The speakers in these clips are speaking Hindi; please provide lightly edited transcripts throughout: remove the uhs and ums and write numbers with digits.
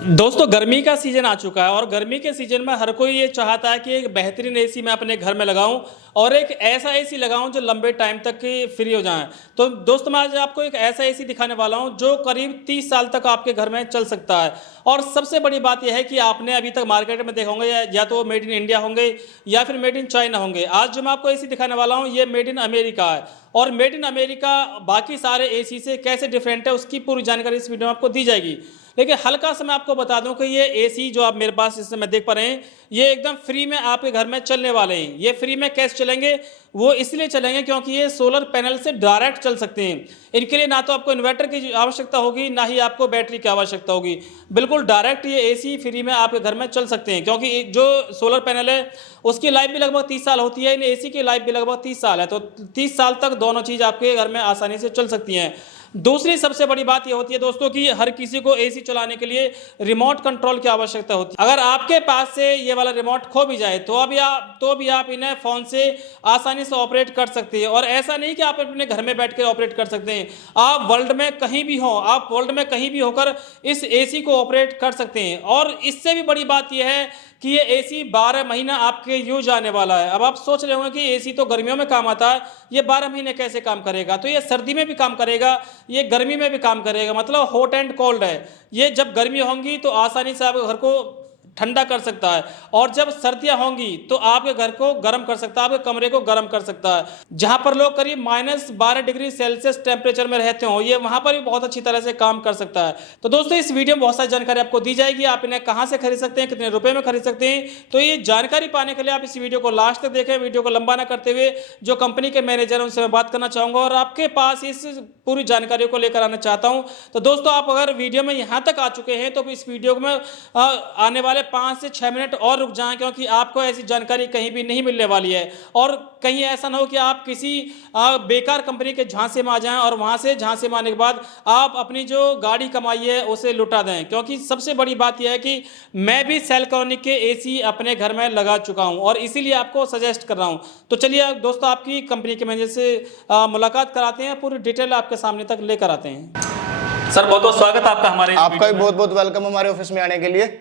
दोस्तों गर्मी का सीज़न आ चुका है और गर्मी के सीज़न में हर कोई ये चाहता है कि एक बेहतरीन एसी मैं अपने घर में लगाऊं और एक ऐसा एसी लगाऊं जो लंबे टाइम तक के फ्री हो जाए। तो दोस्तों मैं आज आपको एक ऐसा एसी दिखाने वाला हूं जो करीब 30 साल तक आपके घर में चल सकता है। और सबसे बड़ी बात यह है कि आपने अभी तक मार्केट में देखा होंगे या तो मेड इन इंडिया होंगे या फिर मेड इन चाइना होंगे। आज जो मैं आपको एसी दिखाने वाला हूँ ये मेड इन अमेरिका है और मेड इन अमेरिका बाकी सारे एसी से कैसे डिफरेंट है उसकी पूरी जानकारी इस वीडियो में आपको दी जाएगी। लेकिन हल्का सा मैं आपको बता दूं कि ये एसी जो आप मेरे पास इस समय देख पा रहे हैं ये एकदम फ्री में आपके घर में चलने वाले हैं। ये फ्री में कैसे चलेंगे वो इसलिए चलेंगे क्योंकि ये सोलर पैनल से डायरेक्ट चल सकते हैं। इनके लिए ना तो आपको इन्वर्टर की आवश्यकता होगी ना ही आपको बैटरी की आवश्यकता होगी। बिल्कुल डायरेक्ट ये एसी फ्री में आपके घर में चल सकते हैं क्योंकि जो सोलर पैनल है उसकी लाइफ भी लगभग 30 साल होती है, इन एसी की लाइफ भी लगभग 30 साल है। तो 30 साल तक दोनों चीज़ आपके घर में आसानी से चल सकती हैं। दूसरी सबसे बड़ी बात यह होती है दोस्तों कि हर किसी को एसी चलाने के लिए रिमोट कंट्रोल की आवश्यकता होती है। अगर आपके पास से ये वाला रिमोट खो भी जाए तो भी आप इन्हें फ़ोन से आसानी से ऑपरेट कर सकते हैं। और ऐसा नहीं कि आप अपने घर में बैठ कर ऑपरेट कर सकते हैं, आप वर्ल्ड में कहीं भी हो, आप वर्ल्ड में कहीं भी होकर इस एसी को ऑपरेट कर सकते हैं। और इससे भी बड़ी बात यह है कि ये एसी 12 महीना आपके यूज आने वाला है। अब आप सोच रहे होंगे कि एसी तो गर्मियों में काम आता है, ये 12 महीने कैसे काम करेगा? तो ये सर्दी में भी काम करेगा, ये गर्मी में भी काम करेगा, मतलब हॉट एंड कोल्ड है। ये जब गर्मी होंगी तो आसानी से आपके घर को ठंडा कर सकता है और जब सर्दियां होंगी तो आपके घर को गर्म कर सकता है, आपके कमरे को गर्म कर सकता है। जहां पर लोग करीब -12 डिग्री सेल्सियस टेम्परेचर में रहते हो ये वहां पर भी बहुत अच्छी तरह से काम कर सकता है। तो दोस्तों इस वीडियो में बहुत सारी जानकारी आपको दी जाएगी। आप इन्हें कहां से खरीद सकते हैं, कितने रुपए में खरीद सकते हैं, तो ये जानकारी पाने के लिए आप इस वीडियो को लास्ट तक देखें। वीडियो को लंबा ना करते हुए जो कंपनी के मैनेजर हैं उनसे मैं बात करना चाहूंगा और आपके पास इस पूरी जानकारी को लेकर आना चाहता हूं। तो दोस्तों आप अगर वीडियो में यहां तक आ चुके हैं तो इस वीडियो में आने वाले 5 से 6 मिनट और रुक जाएं क्योंकि आपको ऐसी जानकारी कहीं भी नहीं मिलने वाली है। और कहीं ऐसा ना हो कि आप किसी बेकार कंपनी के झांसे में आ जाएं और वहां से झांसे में आने के बाद आप अपनी जो गाड़ी कमाई है उसे लुटा दें। क्योंकि सबसे बड़ी बात यह है कि मैं भी सेल्कॉनिक के एसी अपने घर में लगा चुका हूं और इसीलिए आपको सजेस्ट कर रहा हूं। तो चलिए दोस्तों आपकी कंपनी के मैनेजर से मुलाकात कराते हैं, पूरी डिटेल आपके सामने तक लेकर आते हैं। सर बहुत बहुत स्वागत आपका हमारे आपका भी बहुत बहुत वेलकम हमारे ऑफिस में आने के लिए।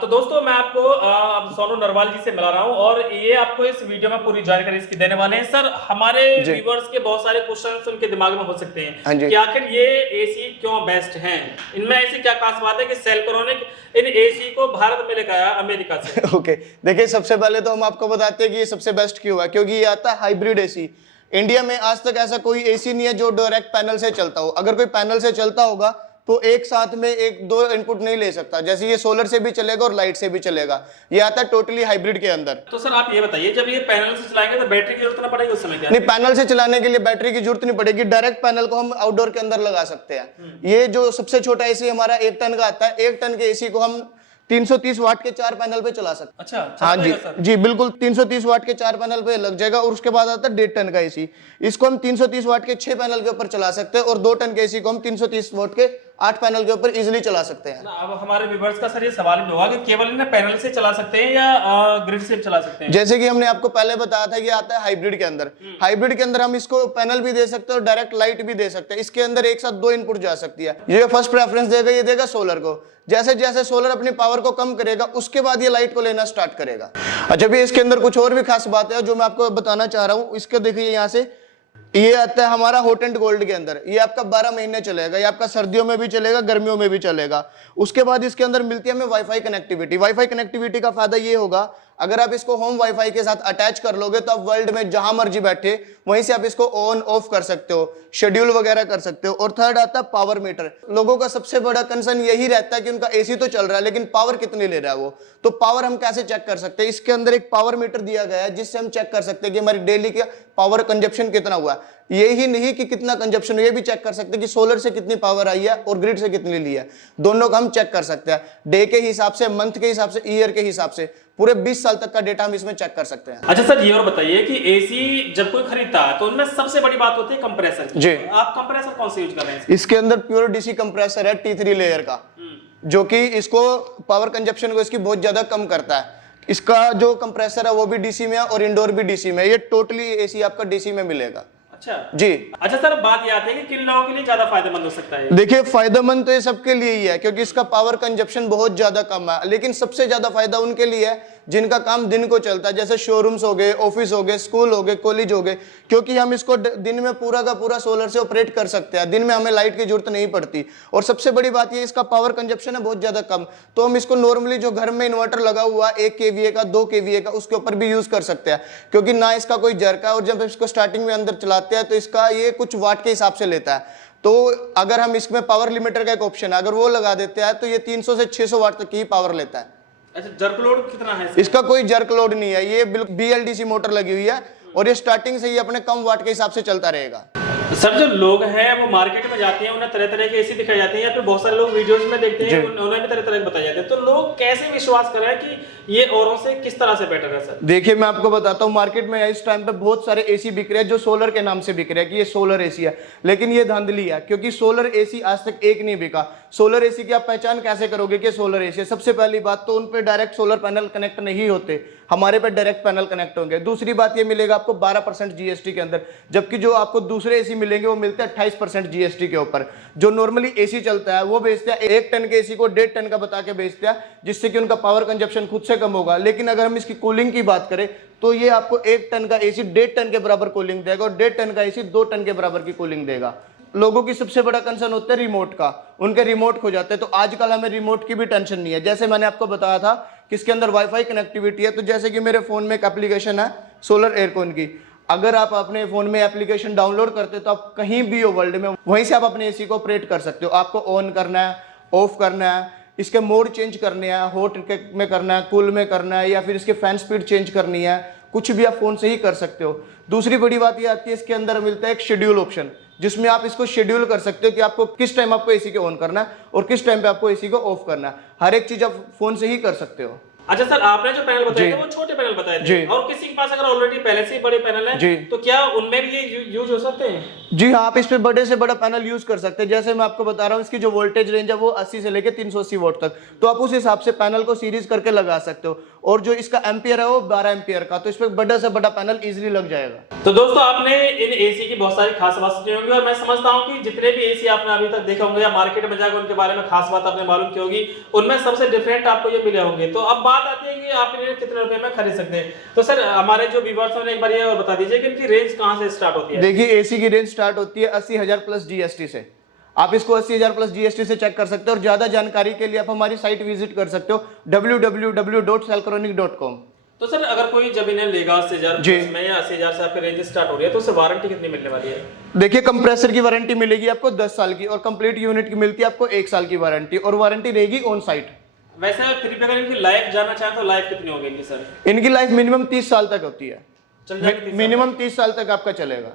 तो दोस्तों मैं आपको सोनू नरवाल जी से मिला रहा हूं और ये आपको इस वीडियो में पूरी जानकारी इसकी देने वाले हैं। सर हमारे व्यूअर्स के बहुत सारे क्वेश्चंस उनके दिमाग में हो सकते हैं कि आखिर ये एसी क्यों बेस्ट हैं, इनमें ऐसी क्या खास बात है कि सेल्कॉनिक इन एसी को भारत में लेकर आया अमेरिका से। ओके देखिए सबसे पहले तो हम आपको बताते हैं कि ये सबसे बेस्ट क्यों है, क्योंकि ये आता है हाइब्रिड एसी। इंडिया में आज तक ऐसा कोई एसी नहीं है जो डायरेक्ट पैनल से चलता हो। अगर कोई पैनल से चलता होगा तो एक साथ में एक दो इनपुट नहीं ले सकता, जैसे ये सोलर से भी चलेगा और लाइट से भी चलेगा। ये आता है टोटली हाइब्रिड के अंदर। तो सर आप ये बताइए जब ये पैनल से चलाएंगे तो बैटरी की जरूरत ना पड़ेगी उस समय क्या? नहीं, पैनल से चलाने के लिए बैटरी की जरूरत नहीं पड़ेगी, डायरेक्ट पैनल को हम आउटडोर के अंदर लगा सकते हैं। ये जो सबसे छोटा एसी हमारा 1 टन का आता है, 1 टन के एसी को हम 330 वाट के 4 पैनल पे चला सकते हैं। अच्छा हाँ जी बिल्कुल 330 वाट के 4 पैनल पे लग जाएगा। और उसके बाद आता है 1.5 टन का एसी, इसको हम 330 वाट के 6 पैनल के ऊपर चला सकते हैं और 2 टन के एसी को हम 330 वाट के 8 पैनल के ऊपर इजीली चला सकते हैं। अब हमारे व्यूअर्स का सर ये सवाल भी होगा कि केवल इन्हें पैनल से चला सकते हैं या ग्रिड से चला सकते हैं? जैसे कि हमने आपको पहले बताया था कि आता है हाइब्रिड के अंदर। हाइब्रिड के अंदर हम इसको पैनल भी दे सकते हैं और डायरेक्ट लाइट भी दे सकते हैं। इसके अंदर एक साथ 2 इनपुट जा सकती है। ये फर्स्ट प्रेफरेंस देगा, ये देगा सोलर को। जैसे जैसे सोलर अपनी पावर को कम करेगा उसके बाद ये लाइट को लेना स्टार्ट करेगा। अच्छा भी इसके अंदर कुछ और भी खास बात है जो मैं आपको बताना चाह रहा हूँ। इसके देखिए यहाँ से ये आता है हमारा हॉट एंड कोल्ड के अंदर। ये आपका 12 महीने चलेगा, ये आपका सर्दियों में भी चलेगा, गर्मियों में भी चलेगा। उसके बाद इसके अंदर मिलती है हमें वाईफाई कनेक्टिविटी। वाईफाई कनेक्टिविटी का फायदा ये होगा अगर आप इसको होम वाईफाई के साथ अटैच कर लोगे तो आप वर्ल्ड में जहां मर्जी बैठे वहीं से आप इसको ऑन ऑफ कर सकते हो, शेड्यूल वगैरह कर सकते हो। और थर्ड आता है पावर मीटर। लोगों का सबसे बड़ा कंसर्न यही रहता है कि उनका एसी तो चल रहा है लेकिन पावर कितनी ले रहा है वो। तो पावर हम कैसे चेक कर सकते हैं? इसके अंदर एक पावर मीटर दिया गया है जिससे हम चेक कर सकते हैं कि हमारी डेली का पावर कंजप्शन कितना हुआ है। यही नहीं कि कितना कंजप्शन, ये भी चेक कर सकते हैं कि सोलर से कितनी पावर आई है और ग्रिड से कितनी ली है। दोनों का हम चेक कर सकते हैं डे के हिसाब से, मंथ के हिसाब से, ईयर के हिसाब से। पूरे 20 साल तक का डेटा हम इसमें चेक कर सकते हैं। अच्छा सर ये और बताइए कि एसी जब कोई खरीदता है तो उनमें सबसे बड़ी बात होती है कंप्रेसर की। जी। आप कंप्रेसर कौन सा यूज कर रहे हैं? इसके अंदर प्योर डीसी कंप्रेसर है T3 लेयर का, जो कि इसको पावर कंजप्शन को इसकी बहुत ज्यादा कम करता है। इसका जो कंप्रेसर है वो भी डीसी में है और इंडोर भी डीसी में है। ये टोटली एसी आपका डीसी में मिलेगा। अच्छा जी। अच्छा सर, बात ये आती है कि किन लोगों के लिए ज्यादा फायदेमंद हो सकता है? देखिए फायदेमंद तो ये सबके लिए ही है, क्योंकि इसका पावर कंजप्शन बहुत ज्यादा कम है, लेकिन सबसे ज्यादा फायदा उनके लिए है जिनका काम दिन को चलता है, जैसे शोरूम्स हो गए, ऑफिस हो गए, स्कूल हो गए, कॉलेज हो गए, क्योंकि हम इसको दिन में पूरा का पूरा सोलर से ऑपरेट कर सकते हैं, दिन में हमें लाइट की जरूरत नहीं पड़ती। और सबसे बड़ी बात ये इसका पावर कंजप्शन है बहुत ज्यादा कम, तो हम इसको नॉर्मली जो घर में इन्वर्टर लगा हुआ 1 kVA का 2 kVA का उसके ऊपर भी यूज कर सकते हैं, क्योंकि ना इसका कोई जरका है, और जब इसको स्टार्टिंग में अंदर चलाते हैं तो इसका ये कुछ वाट के हिसाब से लेता है। तो अगर हम इसमें पावर लिमिटर का एक ऑप्शन है, अगर वो लगा देते हैं तो ये 300 से 600 वाट तक की पावर लेता है। अच्छा, जर्क लोड कितना है इसका कोई जर्क लोड नहीं है, ये बिल्कुल BLDC मोटर लगी हुई है, और ये स्टार्टिंग से ही अपने कम वाट के हिसाब से चलता रहेगा। सर जो लोग हैं वो मार्केट में जाते हैं, उन्हें तरह तरह के एसी दिखाए जाते हैं, या फिर बहुत सारे लोग वीडियोस में देखते हैं, उन्हें भी तरह तरह के बताए जाते हैं, तो लोग कैसे विश्वास करें कि ये औरों से किस तरह से बेटर है? सर देखिए मैं आपको बताता हूँ, मार्केट में इस टाइम पे बहुत सारे एसी बिक रहे हैं जो सोलर के नाम से बिक रहे हैं कि ये सोलर एसी है, लेकिन ये धांधली है, क्योंकि सोलर एसी आज तक एक नहीं बिका। सोलर एसी की आप पहचान कैसे करोगे कि सोलर एसी है? सबसे पहली बात तो उन पे डायरेक्ट सोलर पैनल कनेक्ट नहीं होते, हमारे पे डायरेक्ट पैनल कनेक्ट होंगे। दूसरी बात ये मिलेगा आपको 12% GST के अंदर, जबकि जो आपको दूसरे एसी मिलेंगे वो मिलते हैं 28% GST के ऊपर। जो नॉर्मली एसी चलता है वो बेचते हैं 1 टन के एसी को 1.5 टन का बता के बेचते हैं, जिससे कि उनका पावर कंजप्शन खुद से कम होगा। लेकिन अगर हम इसकी कूलिंग की बात करें तो ये आपको 1 टन का एसी 1.5 टन के बराबर कूलिंग देगा, और 1.5 टन का एसी 2 टन के बराबर की कूलिंग देगा। लोगों की सबसे बड़ा कंसर्न होता है रिमोट का, उनके रिमोट खो जाते हैं, तो आजकल हमें रिमोट की भी टेंशन नहीं है। जैसे मैंने आपको बताया था कि इसके अंदर वाईफाई कनेक्टिविटी है, तो जैसे कि मेरे फोन में एक एप्लीकेशन है सोलर एयरकॉन की, अगर आप अपने फोन में एप्लीकेशन डाउनलोड करते हो तो आप कहीं भी हो वर्ल्ड में वहीं से आप अपने एसी को ऑपरेट कर सकते हो। आपको ऑन करना है, ऑफ करना है, इसके मोड चेंज करने हैं, हॉट में करना है, कूल में करना है, या फिर इसके फैन स्पीड चेंज करनी है, कुछ भी आप फोन से ही कर सकते हो। दूसरी बड़ी बात ये आती है, इसके अंदर मिलता है एक शेड्यूल ऑप्शन, जिसमें आप इसको शेड्यूल कर सकते हो कि आपको किस टाइम आपको एसी को ऑन करना है और किस टाइम पे आपको एसी को ऑफ करना है। हर एक चीज आप फोन से ही कर सकते हो। अच्छा सर, आपने जो पैनल बताए थे वो छोटे पैनल बताए थे, और किसी के पास अगर ऑलरेडी पहले से ही बड़े पैनल है तो क्या उनमें भी ये यूज हो सकते हैं? जी हाँ, आप इस पे बड़े से बड़ा पैनल यूज कर सकते हैं। जैसे मैं आपको बता रहा हूँ, इसकी जो वोल्टेज रेंज है वो 80 से लेके 380 वोल्ट तक, तो आप उस हिसाब से पैनल को सीरीज करके लगा सकते हो। और जो इसका एम्पियर है वो 12 एम्पियर का, तो इस पे बड़ा से बड़ा पैनल इजीली लग जाएगा। तो दोस्तों आपने इन एसी की बहुत सारी खास बात सुनी होंगी, और मैं समझता हूँ कि जितने भी एसी आपने अभी तक देखे होंगे या मार्केट में जाकर उनके बारे में खास बात आपने मालूम की होगी, उनमें सबसे डिफरेंट आपको ये मिले होंगे। तो अब बात आती है कि आप इन्हें कितने रुपए में खरीद सकते हैं। तो सर हमारे जो व्यूअर्स हैं एक बार ये और बता दीजिए कि इनकी रेंज कहाँ से स्टार्ट होती है? देखिए एसी की रेंज स्टार्ट होती है 80,000 प्लस GST से। आप इसको 80,000 प्लस GST से चेक कर सकते हो, और ज्यादा जानकारी के लिए आप हमारी साइट विजिट कर सकते हो www.selcronic.com। तो सर अगर कोई जब इन्हें लेगा 80,000 में या 80,000 से आपकी रेंज स्टार्ट हो रही है, तो उससे वारंटी कितनी मिलने वाली है? देखिए कंप्रेसर की वारंटी मिलेगी आपको 10 साल की, और कंप्लीट यूनिट की मिलती है आपको 1 साल की वारंटी, और वारंटी रहेगी ऑन साइट। वैसे फिर भी अगर इनकी लाइफ जानना चाहें तो लाइफ कितनी होगी इनकी सर? इनकी लाइफ मिनिमम 30 साल तक होती है, चल जाएगी मिनिमम 30 साल तक आपका चलेगा।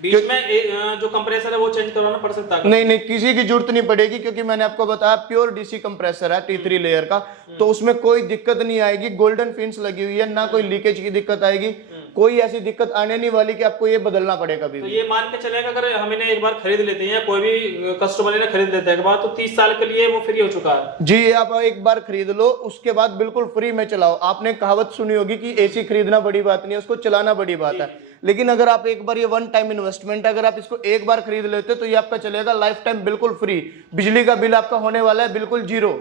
बीच में जो कंप्रेसर है वो चेंज करवाना पड़ सकता है? नहीं, किसी की जरूरत नहीं पड़ेगी, क्योंकि मैंने आपको बताया प्योर DC कंप्रेसर है T3 लेयर का, तो उसमें कोई दिक्कत नहीं आएगी। गोल्डन फिन्स लगी हुई है, ना कोई लीकेज की दिक्कत आएगी, कोई ऐसी दिक्कत आने नहीं वाली कि आपको ये बदलना पड़ेगा कभी। तो ये मान के चलेगा अगर हम इन्हें एक बार खरीद लेते हैं, कोई भी कस्टमर इन्हें खरीद लेता है एक बार, तो 30 साल के लिए वो फ्री हो चुका है? जी, आप एक बार खरीद लो, उसके बाद बिल्कुल फ्री में चलाओ। आपने कहावत सुनी होगी कि एसी खरीदना बड़ी बात नहीं है, उसको चलाना बड़ी बात है। लेकिन अगर आप एक बार, ये वन टाइम इन्वेस्टमेंट, अगर आप इसको एक बार खरीद लेते तो ये आपका चलेगा लाइफ टाइम बिल्कुल फ्री। बिजली का बिल आपका होने वाला है बिल्कुल 0।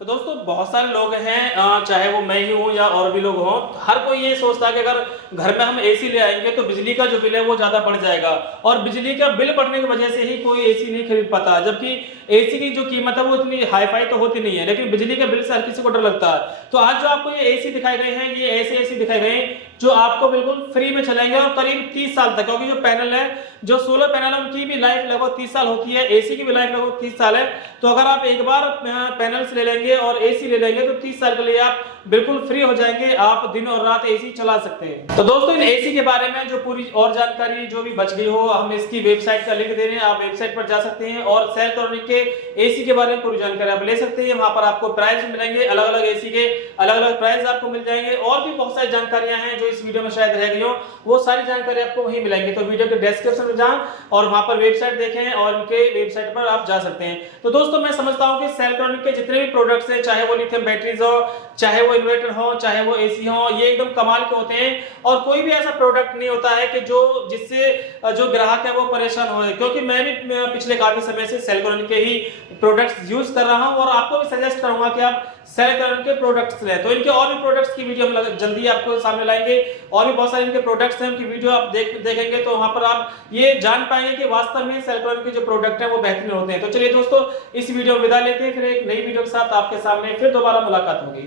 तो दोस्तों बहुत सारे लोग हैं, चाहे वो मैं ही हूँ या और भी लोग हों, हर कोई ये सोचता है कि अगर घर में हम एसी ले आएंगे तो बिजली का जो बिल है वो ज्यादा बढ़ जाएगा, और बिजली का बिल बढ़ने की वजह से ही कोई एसी नहीं खरीद पाता। जबकि एसी की जो कीमत है वो इतनी हाई फाई तो होती नहीं है, लेकिन बिजली के बिल से हर किसी को डर लगता है। तो आज जो आपको ये एसी दिखाए गए हैं, ये ऐसे एसी दिखाए गए हैं जो आपको बिल्कुल फ्री में चलेंगे, और करीब 30 साल तक, क्योंकि जो पैनल है, जो सोलर पैनल है, उनकी भी लाइफ लगभग 30 साल होती है, एसी की भी लाइफ लगभग 30 साल है। तो अगर आप एक बार पैनल्स ले लेंगे और एसी ले लेंगे तो 30 साल के लिए आप बिल्कुल फ्री हो जाएंगे, आप दिन और रात एसी चला सकते हैं। तो दोस्तों इन एसी के बारे में जो पूरी और जानकारी जो भी बच गई हो, हम इसकी वेबसाइट का लिंक दे रहे हैं, आप वेबसाइट पर जा सकते हैं, और सेल्क्रॉनिक के के एसी के बारे में पूरी जानकारी आप ले सकते हैं। वहां पर आपको प्राइस मिलेंगे, अलग अलग एसी के अलग अलग प्राइस आपको मिल जाएंगे, और भी बहुत सारी जानकारियां हैं जो इस वीडियो में शायद रह गई हो, वो सारी जानकारी आपको वहीं मिलेंगी। तो वीडियो के डिस्क्रिप्शन में जाएं और वहां पर वेबसाइट देखें और उनके वेबसाइट पर आप जा सकते हैं। तो दोस्तों मैं समझता हूं कि सेल्ट्रॉनिक के जितने भी प्रोडक्ट्स हैं, चाहे वो लिथियम बैटरीज हो, चाहे वो इन्वर्टर हो, चाहे वो एसी हो, ये एकदम कमाल के होते हैं और कोई भी ऐसा प्रोडक्ट नहीं होता है कि जिससे जो ग्राहक है वो परेशान हो। क्योंकि मैं भी पिछले काफी समय से सेल्ट्रॉनिक के ही प्रोडक्ट्स यूज कर रहा हूं और आपको भी सजेस्ट करूंगा कि आप सेल्ट्रॉनिक के प्रोडक्ट्स लें। तो इनके और भी प्रोडक्ट्स की वीडियो हम जल्दी आपको सामने लाएंगे, और भी बहुत सारे इनके प्रोडक्ट्स हैं, उनकी वीडियो आप देखेंगे तो वहां पर आप ये जान पाएंगे कि वास्तव में सेल्ट्रॉनिक के जो प्रोडक्ट है वो बेहतरीन होते हैं। तो चलिए दोस्तों, इस वीडियो में विदा लेते हैं, फिर एक नई वीडियो के साथ आपके सामने फिर दोबारा मुलाकात होगी।